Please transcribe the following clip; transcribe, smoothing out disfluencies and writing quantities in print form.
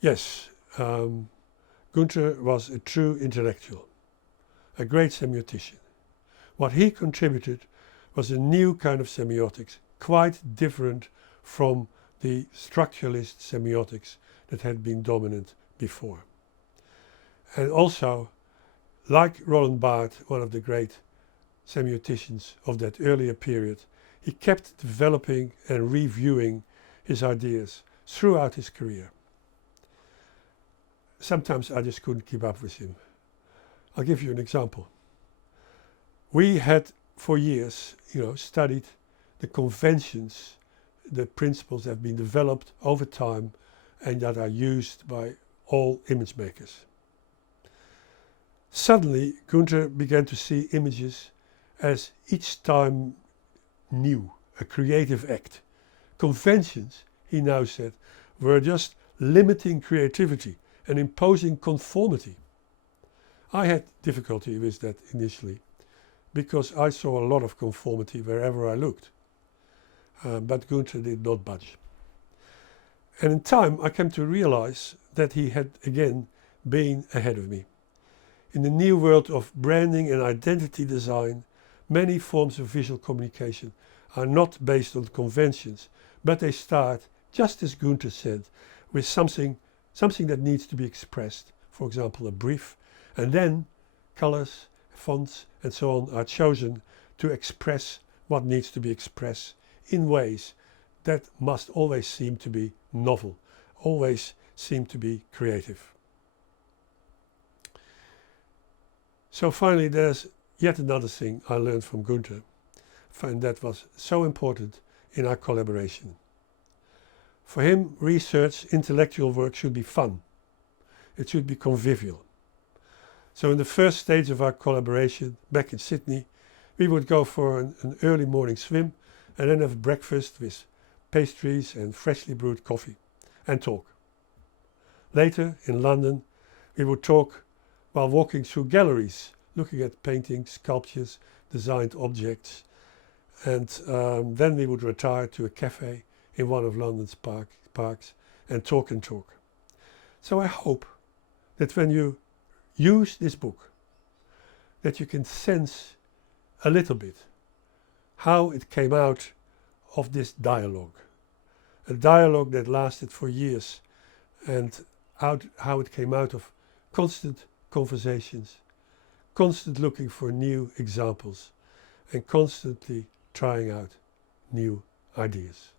Yes, Gunther was a true intellectual, a great semiotician. What he contributed was a new kind of semiotics, quite different from the structuralist semiotics that had been dominant before. And also, like Roland Barthes, one of the great semioticians of that earlier period, he kept developing and reviewing his ideas throughout his career. Sometimes I just couldn't keep up with him. I'll give you an example. We had for years, studied the conventions, the principles that have been developed over time and that are used by all image makers. Suddenly, Gunther began to see images as each time new, a creative act. Conventions, he now said, were just limiting creativity and imposing conformity. I had difficulty with that initially, because I saw a lot of conformity wherever I looked. But Gunther did not budge. And in time I came to realize that he had again been ahead of me. In the new world of branding and identity design, many forms of visual communication are not based on conventions, but they start, just as Gunther said, with something that needs to be expressed, for example a brief, and then colors, fonts and so on are chosen to express what needs to be expressed in ways that must always seem to be novel, always seem to be creative. So finally there's yet another thing I learned from Gunther, and that was so important in our collaboration. For him, research, intellectual work should be fun. It should be convivial. So in the first stage of our collaboration, back in Sydney, we would go for an early morning swim and then have breakfast with pastries and freshly brewed coffee and talk. Later, in London, we would talk while walking through galleries, looking at paintings, sculptures, designed objects, and then we would retire to a cafe in one of London's parks and talk and talk. So I hope that when you use this book, that you can sense a little bit how it came out of this dialogue. A dialogue that lasted for years, and how it came out of constant conversations, constant looking for new examples, and constantly trying out new ideas.